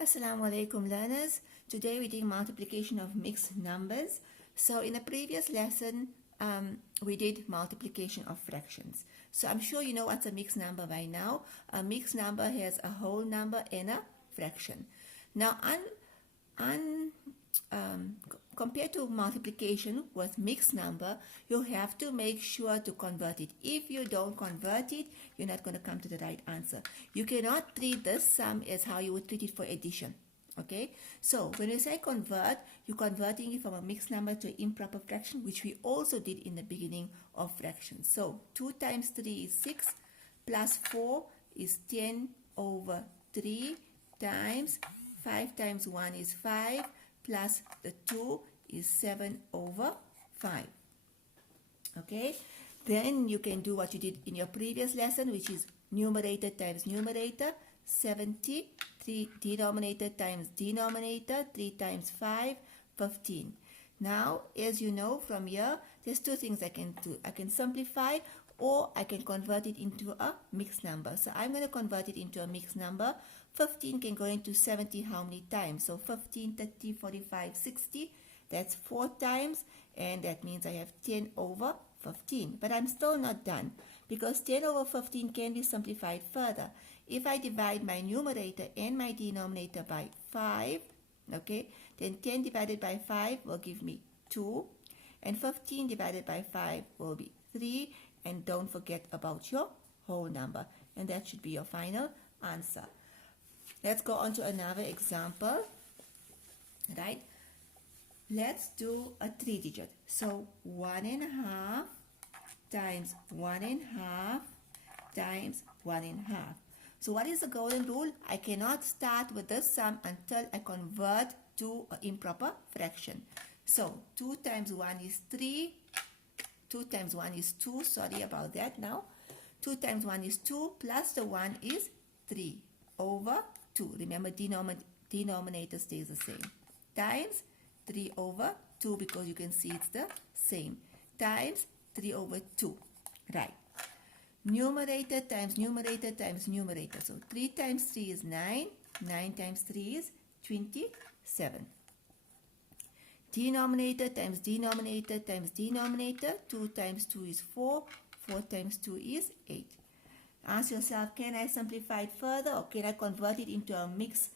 Assalamu alaikum learners. Today we're doing multiplication of mixed numbers. So in a previous lesson, we did multiplication of fractions. So I'm sure you know what's a mixed number by now. A mixed number has a whole number and a fraction. Now, compared to multiplication with mixed number, you have to make sure to convert it. If you don't convert it, you're not going to come to the right answer. You cannot treat this sum as how you would treat it for addition. Okay, so when you say convert, you're converting it from a mixed number to an improper fraction, which we also did in the beginning of fractions. So 2 times 3 is 6, plus 4 is 10 over 3, times 5 times 1 is 5, plus the 2 is 7 over 5. Okay, then you can do what you did in your previous lesson, which is numerator times numerator, 70, 3 denominator times denominator, 3 times 5, 15. Now, as you know from here, there's two things I can do. I can simplify or I can convert it into a mixed number. So I'm going to convert it into a mixed number. 15 can go into 70 how many times? So 15, 30, 45, 60. That's 4 times, and that means I have 10 over 15. But I'm still not done, because 10 over 15 can be simplified further. If I divide my numerator and my denominator by 5, okay, then 10 divided by 5 will give me 2, and 15 divided by 5 will be 3, and don't forget about your whole number, and that should be your final answer. Let's go on to another example, right? Let's do a 3-digit. So 1.5 times 1.5 times 1.5. So what is the golden rule? I cannot start with this sum until I convert to an improper fraction. So 2 times 1 is 3. 2 times 1 is 2. Sorry about that now. 2 times 1 is 2 plus the 1 is 3 over 2. Remember, denominator stays the same. Times 3 over 2, because you can see it's the same. Times 3 over 2. Right. Numerator times numerator times numerator. So 3 times 3 is 9. 9 times 3 is 27. Denominator times denominator times denominator. 2 times 2 is 4. 4 times 2 is 8. Ask yourself, can I simplify it further, or can I convert it into a mixed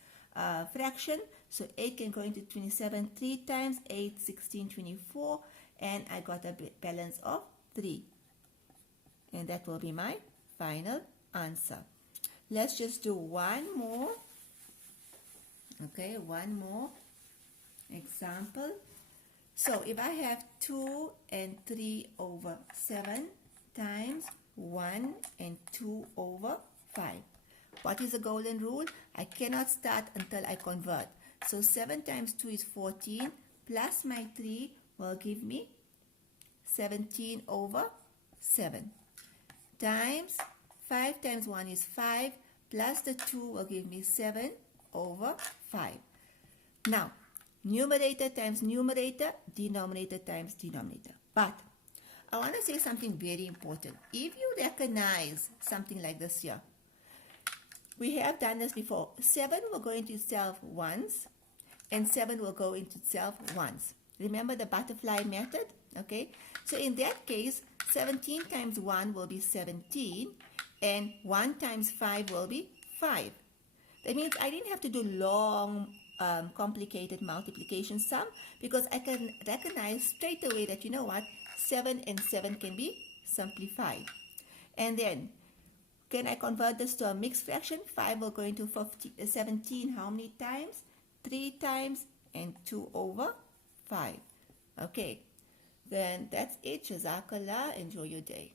fraction? So 8 can go into 27 3 times. 8, 16, 24. And I got a balance of 3. And that will be my final answer. Let's just do one more. Okay, one more example. So if I have 2 and 3 over 7 times 1 and 2 over 5. What is the golden rule? I cannot start until I convert. So 7 times 2 is 14, plus my 3 will give me 17 over 7. Times 5 times 1 is 5, plus the 2 will give me 7 over 5. Now, numerator times numerator, denominator times denominator. But I want to say something very important. If you recognize something like this here, we have done this before. 7 will go into itself once, and 7 will go into itself once. Remember the butterfly method? Okay, so in that case, 17 times 1 will be 17, and 1 times 5 will be 5. That means I didn't have to do long, complicated multiplication sum, because I can recognize straight away that, you know what, 7 and 7 can be simplified. And then, can I convert this to a mixed fraction? 5 will go into 17 how many times? 3 times, and 2 over 5. Okay, then that's it. Jazakallah. Enjoy your day.